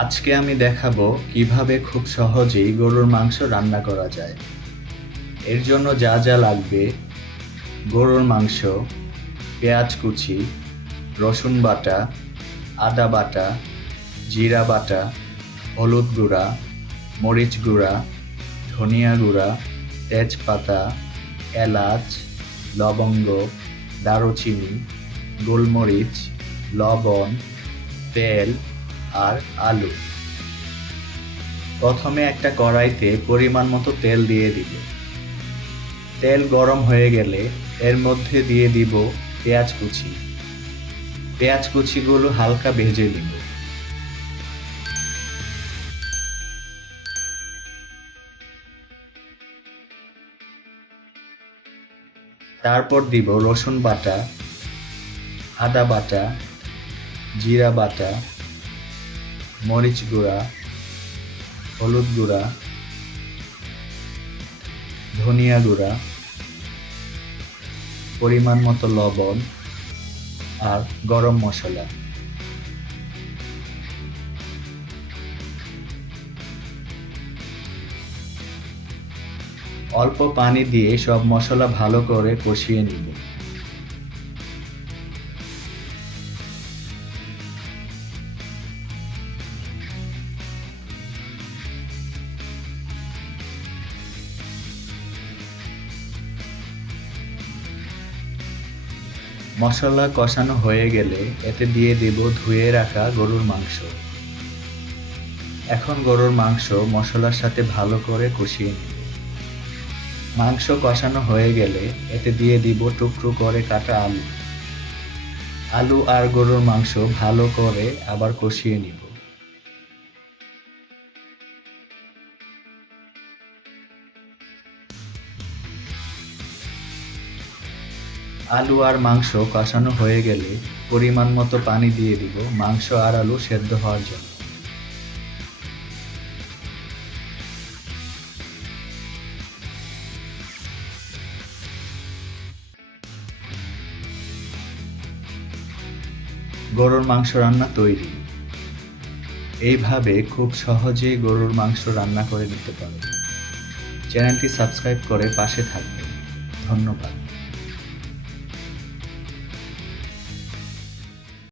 আজকে আমি দেখাবো কিভাবে খুব সহজেই গরুর মাংস রান্না করা যায়। এর জন্য যা যা লাগবে: গরুর মাংস, পেঁয়াজ কুচি, রসুন বাটা, আদা বাটা, জিরা বাটা, হলুদ গুঁড়া, মরিচ গুঁড়া, ধনিয়া গুঁড়া, তেজপাতা, এলাচ, লবঙ্গ, দারুচিনি, গোলমরিচ, লবণ, তেল আর আলু। প্রথমে একটা কড়াইতে পরিমাণ মতো তেল দিয়ে দিব। তেল গরম হয়ে গেলে এর মধ্যে দিয়ে দিব পেঁয়াজ কুচি। পেঁয়াজ কুচিগুলো হালকা ভেজে নিব। তারপর দিব রসুন বাটা, আদা বাটা, জিরা বাটা, মরিচ গুঁড়া, হলুদ গুঁড়া, ধনিয়া গুঁড়া, পরিমাণ মতো লবণ আর গরম মশলা। অল্প পানি দিয়ে সব মশলা ভালো করে কষিয়ে নিব। মশলা কষানো হয়ে গেলে এতে দিয়ে দেব ধুয়ে রাখা গরুর মাংস। এখন গরুর মাংস মশলার সাথে ভালো করে কষিয়ে নিব। মাংস কষানো হয়ে গেলে এতে দিয়ে দিব টুকরো করে কাটা আলু। আলু আর গরুর মাংস ভালো করে আবার কষিয়ে নিব। আলু আর মাংস কষানো হয়ে গেলে পরিমাণ মতো পানি দিয়ে দিব মাংস আর আলু সেদ্ধ হওয়ার জন্য। গরুর মাংস রান্না তৈরি। এইভাবে খুব সহজেই গরুর মাংস রান্না করে নিতে পারো। চ্যানেলটি সাবস্ক্রাইব করে পাশে থাকবেন। ধন্যবাদ।